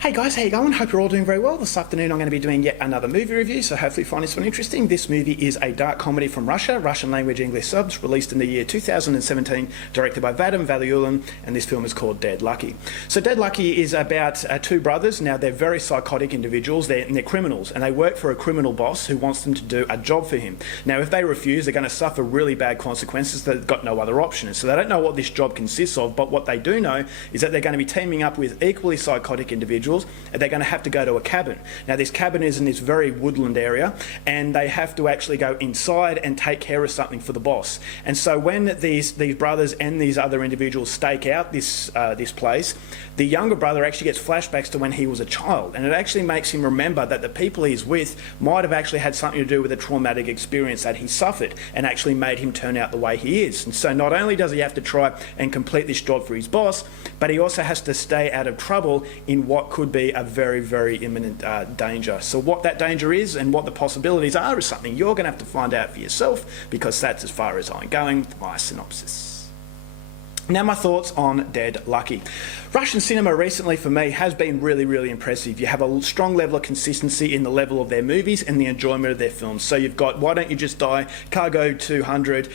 Hey guys, how you going? Hope you're all doing very well. This afternoon I'm going to be doing yet another movie review, so hopefully you find this one interesting. This movie is a dark comedy from Russia, Russian language English subs, released in the year 2017, directed by Vadim Valiulin, and this film is called Dead Lucky. So Dead Lucky is about two brothers. Now they're very psychotic individuals, they're criminals, and they work for a criminal boss who wants them to do a job for him. Now if they refuse, they're going to suffer really bad consequences. They've got no other option. So they don't know what this job consists of, but what they do know is that they're going to be teaming up with equally psychotic individuals. They're going to have to go to a cabin. Now this cabin is in this very woodland area, and they have to actually go inside and take care of something for the boss. And so when these brothers and these other individuals stake out this place, the younger brother actually gets flashbacks to when he was a child, and it actually makes him remember that the people he's with might have actually had something to do with a traumatic experience that he suffered and actually made him turn out the way he is. And so not only does he have to try and complete this job for his boss, but he also has to stay out of trouble in what could be a very, very imminent danger. So what that danger is and what the possibilities are is something you're going to have to find out for yourself, because that's as far as I'm going with my synopsis. Now my thoughts on Dead Lucky. Russian cinema recently for me has been really, really impressive. You have a strong level of consistency in the level of their movies and the enjoyment of their films. So you've got Why Don't You Just Die, Cargo 200,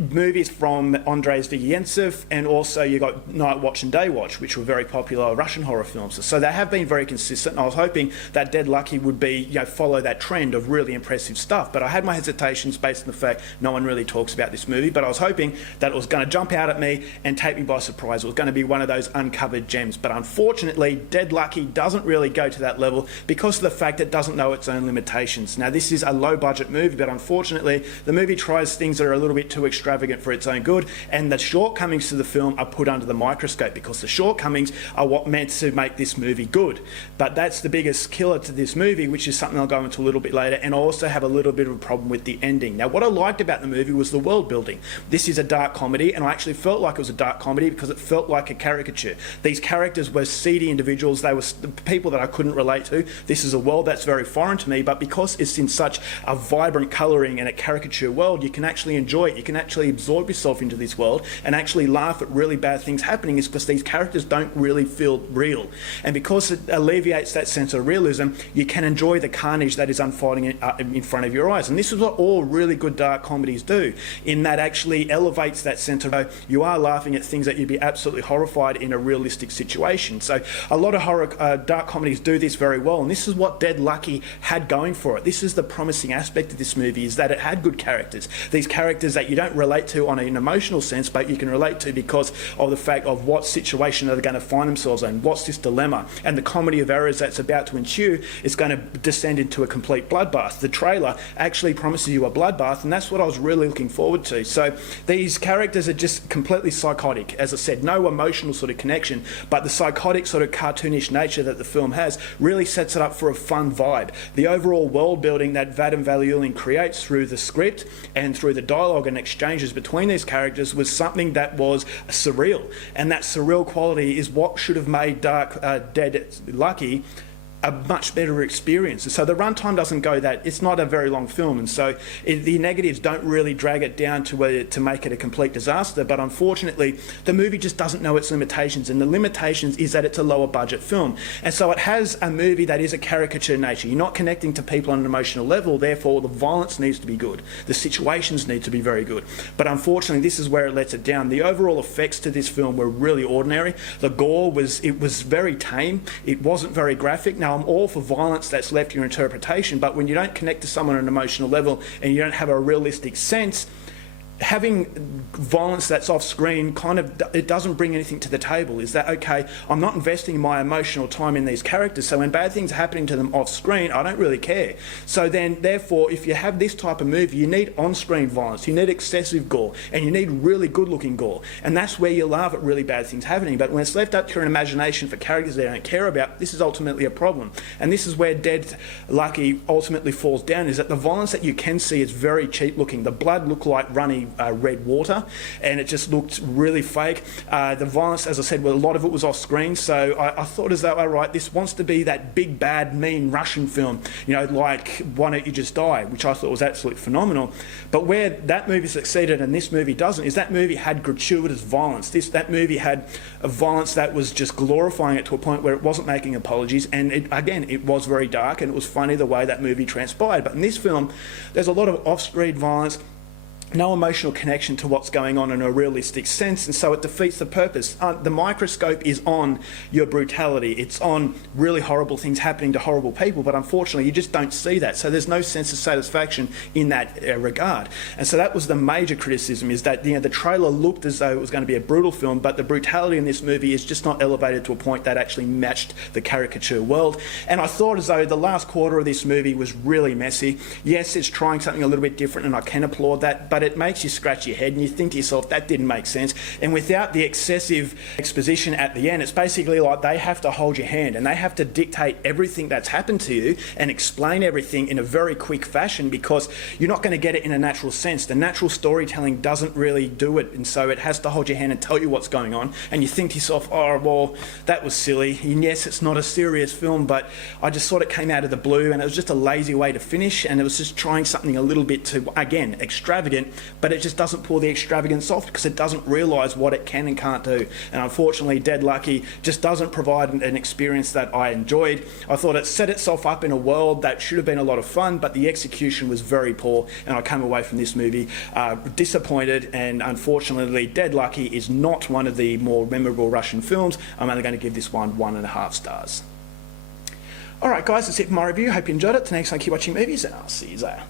movies from Andrei Zvyagintsev, and also you've got Night Watch and Day Watch, which were very popular Russian horror films. So they have been very consistent, and I was hoping that Dead Lucky would be, follow that trend of really impressive stuff. But I had my hesitations based on the fact no one really talks about this movie, but I was hoping that it was going to jump out at me and take me by surprise. It was going to be one of those uncovered gems, but unfortunately Dead Lucky doesn't really go to that level because of the fact it doesn't know its own limitations. Now this is a low budget movie, but unfortunately the movie tries things that are a little bit too extravagant for its own good, and the shortcomings to the film are put under the microscope because the shortcomings are what meant to make this movie good. But that's the biggest killer to this movie, which is something I'll go into a little bit later, and I also have a little bit of a problem with the ending. Now what I liked about the movie was the world building. This is a dark comedy, and I actually felt like it was a dark comedy because it felt like a caricature. These characters were seedy individuals, they were people that I couldn't relate to. This is a world that's very foreign to me, but because it's in such a vibrant colouring and a caricature world, you can actually enjoy it. You can actually absorb yourself into this world and actually laugh at really bad things happening, is because these characters don't really feel real. And because it alleviates that sense of realism, you can enjoy the carnage that is unfolding in front of your eyes. And this is what all really good dark comedies do, in that actually elevates that sense of you are laughing at things that you'd be absolutely horrified in a realistic situation. So a lot of horror dark comedies do this very well, and this is what Dead Lucky had going for it. This is the promising aspect of this movie, is that it had good characters. These characters that you don't relate to on an emotional sense, but you can relate to because of the fact of what situation are they going to find themselves in, what's this dilemma, and the comedy of errors that's about to ensue is going to descend into a complete bloodbath. The trailer actually promises you a bloodbath, and that's what I was really looking forward to. So these characters are just completely psychotic. As I said, no emotional sort of connection, but the psychotic sort of cartoonish nature that the film has really sets it up for a fun vibe. The overall world building that Vadim Valiulin creates through the script and through the dialogue and exchanges between these characters was something that was surreal, and that surreal quality is what should have made Dead Lucky a much better experience. So the runtime doesn't go that, it's not a very long film, and so the negatives don't really drag it down to make it a complete disaster. But unfortunately the movie just doesn't know its limitations, and the limitations is that it's a lower budget film, and so it has a movie that is a caricature nature. You're not connecting to people on an emotional level, therefore the violence needs to be good, the situations need to be very good, but unfortunately this is where it lets it down. The overall effects to this film were really ordinary. The gore was very tame, it wasn't very graphic. Now I'm all for violence that's left your interpretation, but when you don't connect to someone on an emotional level and you don't have a realistic sense, having violence that's off screen it doesn't bring anything to the table. Is that okay, I'm not investing my emotional time in these characters, so when bad things are happening to them off screen I don't really care. So then therefore if you have this type of movie, you need on-screen violence, you need excessive gore, and you need really good looking gore, and that's where you laugh at really bad things happening. But when it's left up to your imagination for characters they don't care about, this is ultimately a problem. And this is where Dead Lucky ultimately falls down, is that the violence that you can see is very cheap looking. The blood look like runny red water, and it just looked really fake. The violence, as I said, well, a lot of it was off screen, so I thought as though, all right, this wants to be that big, bad, mean Russian film, you know, like Why Don't You Just Die, which I thought was absolutely phenomenal. But where that movie succeeded and this movie doesn't is that movie had gratuitous violence. That movie had a violence that was just glorifying it to a point where it wasn't making apologies, and it was very dark, and it was funny the way that movie transpired. But in this film, there's a lot of off-screen violence, no emotional connection to what's going on in a realistic sense, and so it defeats the purpose. The microscope is on your brutality. It's on really horrible things happening to horrible people, but unfortunately you just don't see that, so there's no sense of satisfaction in that regard. And so that was the major criticism, is that, you know, the trailer looked as though it was going to be a brutal film, but the brutality in this movie is just not elevated to a point that actually matched the caricature world. And I thought as though the last quarter of this movie was really messy. Yes, it's trying something a little bit different, and I can applaud that, but it makes you scratch your head and you think to yourself, that didn't make sense. And without the excessive exposition at the end, it's basically like they have to hold your hand and they have to dictate everything that's happened to you and explain everything in a very quick fashion, because you're not going to get it in a natural sense. The natural storytelling doesn't really do it, and so it has to hold your hand and tell you what's going on, and you think to yourself, oh, well, that was silly. And yes, it's not a serious film, but I just thought it came out of the blue, and it was just a lazy way to finish, and it was just trying something a little bit too, again, extravagant, but it just doesn't pull the extravagance off because it doesn't realise what it can and can't do. And unfortunately, Dead Lucky just doesn't provide an experience that I enjoyed. I thought it set itself up in a world that should have been a lot of fun, but the execution was very poor, and I came away from this movie disappointed. And unfortunately, Dead Lucky is not one of the more memorable Russian films. I'm only going to give this one 1.5 stars. All right, guys, that's it for my review. Hope you enjoyed it. Till next time, keep watching movies, and I'll see you there.